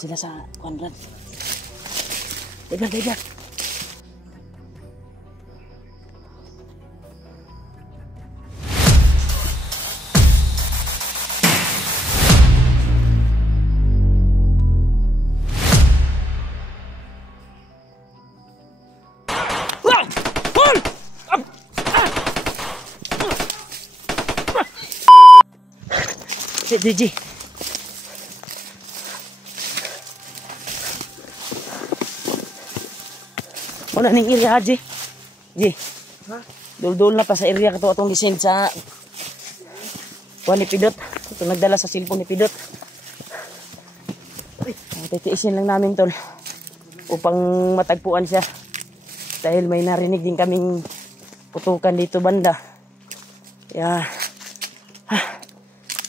sila sa Conrad. Diba. DJ. Ano ning area Haji? Ji. Ha? Dul-dul na pa sa area kato atong gisin sa kuan ni Pidot. Ito nagdala sa cellphone ni Pidot. Titiisin lang namin tol upang matagpuan siya. Dahil may narinig din kaming putukan dito banda. Yeah.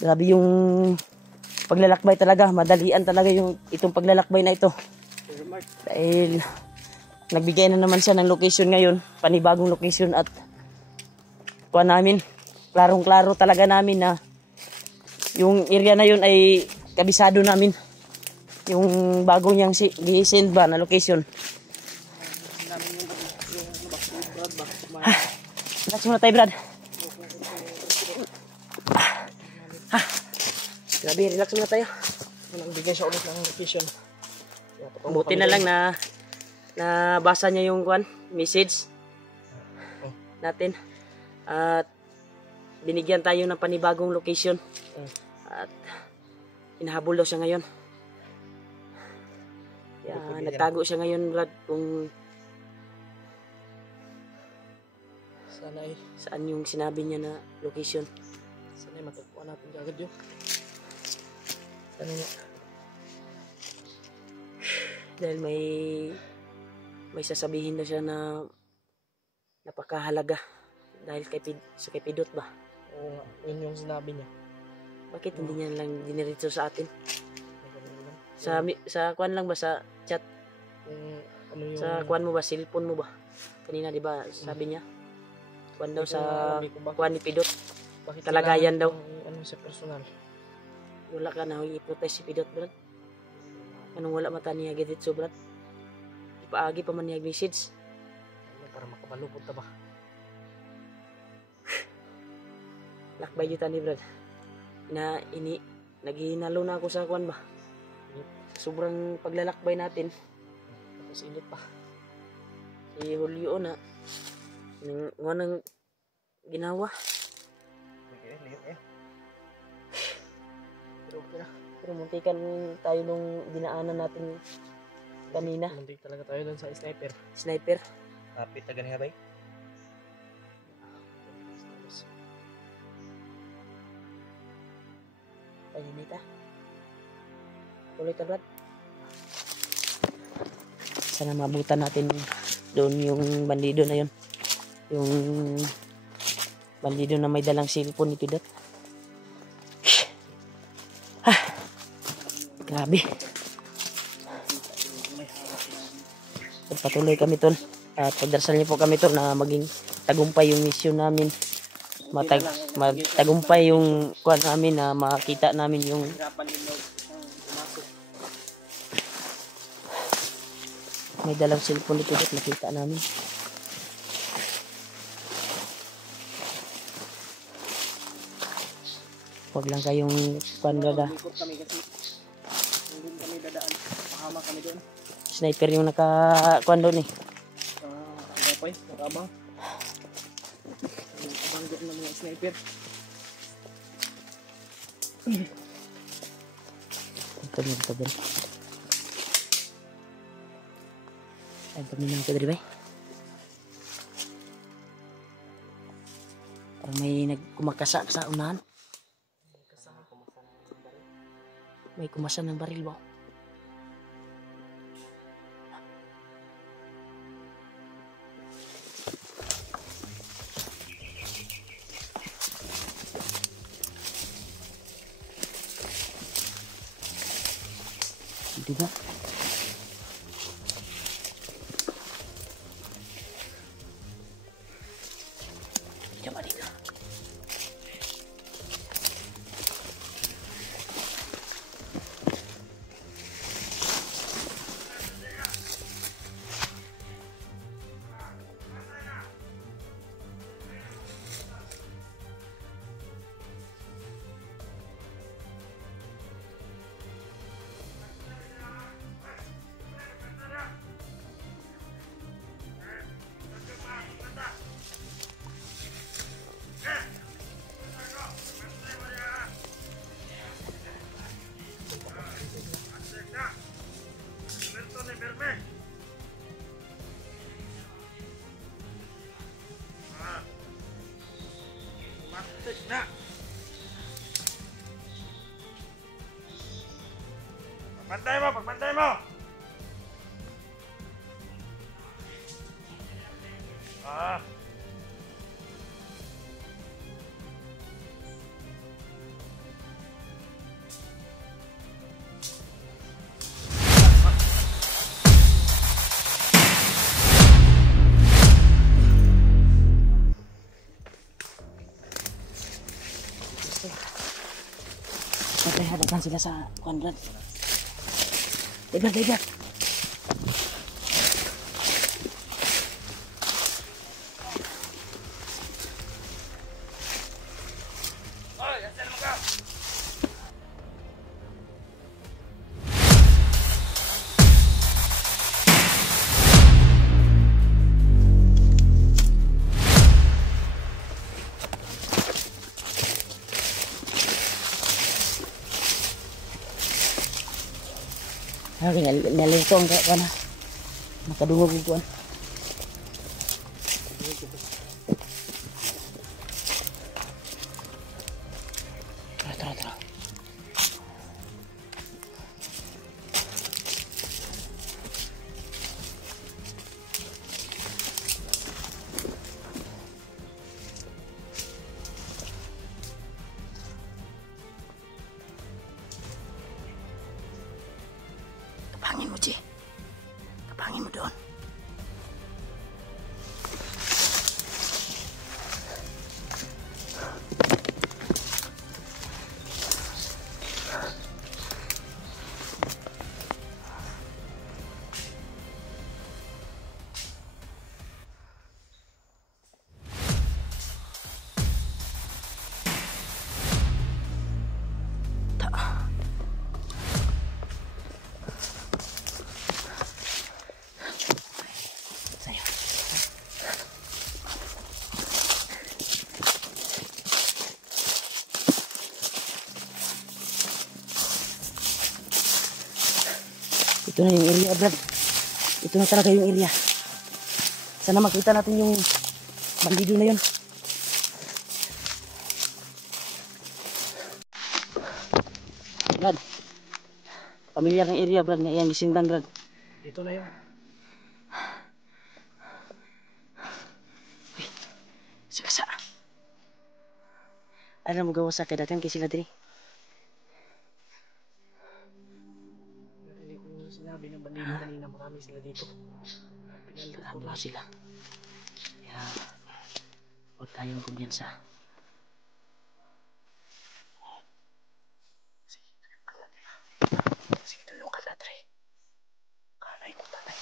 Grabe yung paglalakbay talaga. Madalian talaga yung itong paglalakbay na ito. Dahil nagbigay na naman siya ng location ngayon. Panibagong location at kuha namin. Klarong-klaro talaga namin na yung area na yun ay kabisado namin. Yung bagong niyang gi-send ba na location. Relax muna tayo, Brad. Grabe, relax muna tayo. Nagbigay siya ulit ng location. Buti na lang na nabasa niya yung message natin. At binigyan tayo ng panibagong location. At hinahabol daw siya ngayon. Nagtago siya ngayon, Brad, kung saan yung sinabi niya na location. Sana matagpuan natin agad yun. Dahil may sasabihin na siya na napakahalaga dahil kay Pidot ba? Oo nga, yun yung sinabi niya. Bakit hindi niya lang diniretso sa atin? Sa kuan lang ba, sa chat? Ano yung... Sa kuan mo ba, cellphone mo ba? Kanina di ba sabi niya? Kuan daw sa kuan ni Pidot. Bakit talagayan daw. Ano sa personal? Wala ka na i-protest si Pidot, Brad. Anong wala mata niya gititso, Brad? Ipaagi pa man niya message. Para makabalupot na ba? Lakbay yuta ni Brad. Naghihinalo na ako sa kuan ba? Sobrang paglalakbay natin. Tapos init pa. Si Julio na. Nang ginawa. Pero muntikan tayo nung dinaanan natin kanina. Muntik talaga tayo doon sa sniper. Sniper? Kapit na ganiha ba? Pahinita. Tuloy ka, Brad. Sana mabutan natin doon yung bandido na yun. Yung bandido na may dalang cellphone ni Pidot. Grabe. Patuloy kami tol. At pagdarasal niyo po kami tol na maging tagumpay yung mission namin. Magtagumpay yung kuan namin na makita namin yung may dalang cellphone ni Pidot, nakita namin. Huwag lang kayong kuan gaga. Kami doon. Sniper yung naka-kuan doon eh. Agapay, nakabang. Abang doon ng mga sniper. Ito doon. Ay, paminang ko dali ba? Parang may nagkumakasa sa unahan. May kumasa ng baril ba? Diba? Coba dito. Pagpantay mo! Ah. Siyempre, hadapan sila sa kondran. Diba. Oy, asan naman ka? Okay, nalito ang kuwan na. Makadungog yung kuwan. Tara. Kapangin mo, Chi. Kapangin mo doon. Sa'yo. Ito na yung area, Brad. Ito na talaga yung area. Sana makita natin yung bandido na yun. Brad. Pamilyar ng area, Brad. Yan, gisindang, Brad. Dito na yun. Sagasa. Alam mo gawa sa kadakan kay sila diri. Narinig ko yung sinabi ng bandido kanina, marami sila dito. Pinaldot ko Marami lahat. sila. Kaya, huwag tayong kumyansa. Sino yung kaladre? Kanay ko tatay.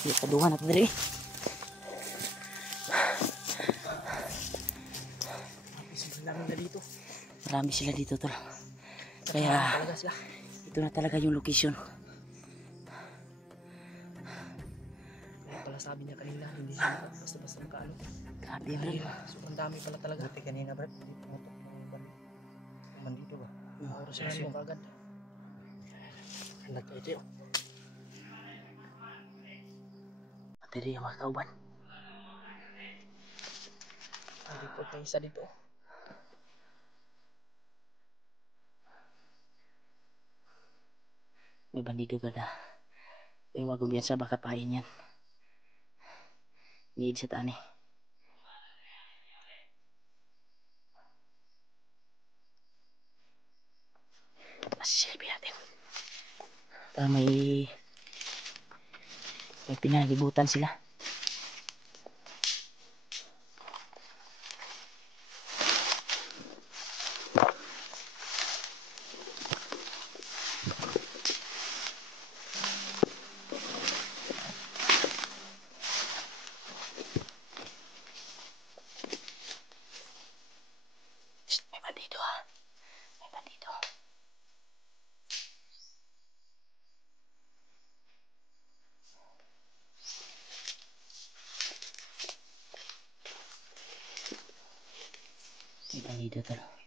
Di paduhan natin diri. Marami na dito. Marami sila dito, tol. Kaya, Talaga sila. ito na talaga yung location. Kaya pala sabi niya kanina, hindi sila basta-basta makaano. Grabe, Brad. Sobrang dami pala talaga. Buti kanina, Brad. Hindi pumatok ng bandito ba? Orasyonan mo kagad. Handag kayo, Tio. Diri ang mga kauban. Hindi po tayo isa dito. May bandido ka na. Yung mga kumyansa baka pahayin yan. Niid sa tani. Masisilbi natin. Para may May pinalibutan sila. Shh, may bandido ha. May bandido. May bandido talaga.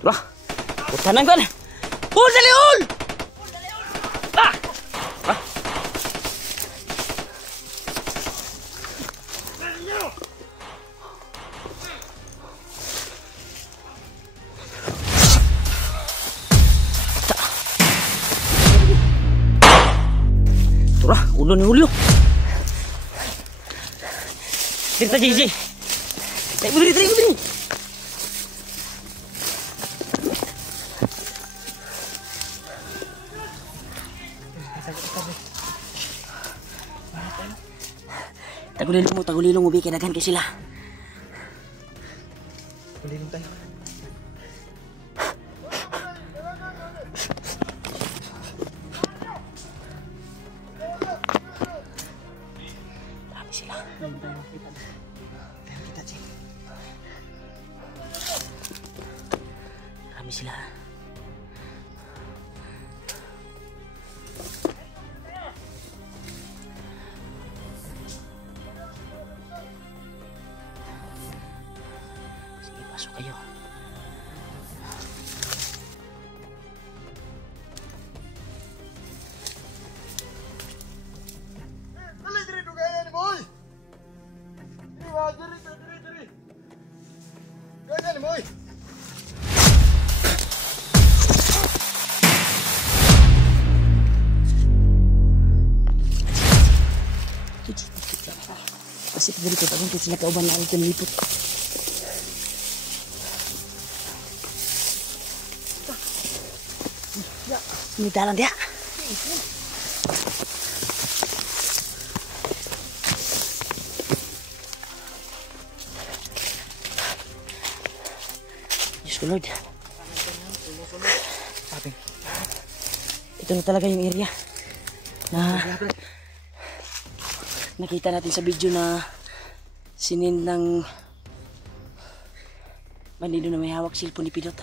Wah, kanan kan? Ul dali ul! Ah! Ah! Turah, ulo ni Julio. Cerita Jiji. Naik berdiri. Tagulilong mo, Biki, daghan kay sila. Kulilong tayo. Dami sila. Dami sila. Sige, pasok kayo. Dali diri dugayan ni boy. Diri ba diri. Dugayan ni boy. Kasi diri ko pagod sila kauban na ang lipot. May dalan dia. Diyos ko Lord. Ito na talaga yung area na nakita natin sa video na sinin ng bandido na may hawak cellphone ni Pilot.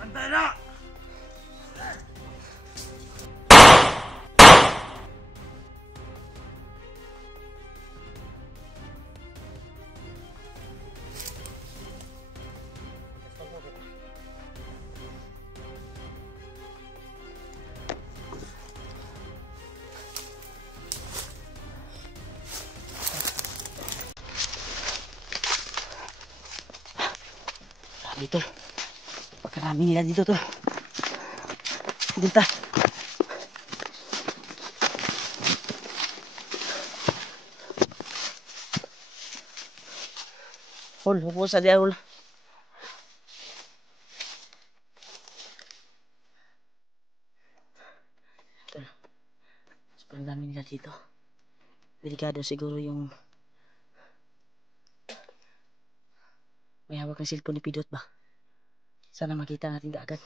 Pantay na. Dito. Pagkarami nila dito to. Dito. Hol, hupo sa dia, hol. Ito. Sobrang dami nila dito. Delikado siguro yung may hawak ng cellphone ni Pidot ba? Sana makita natin agad.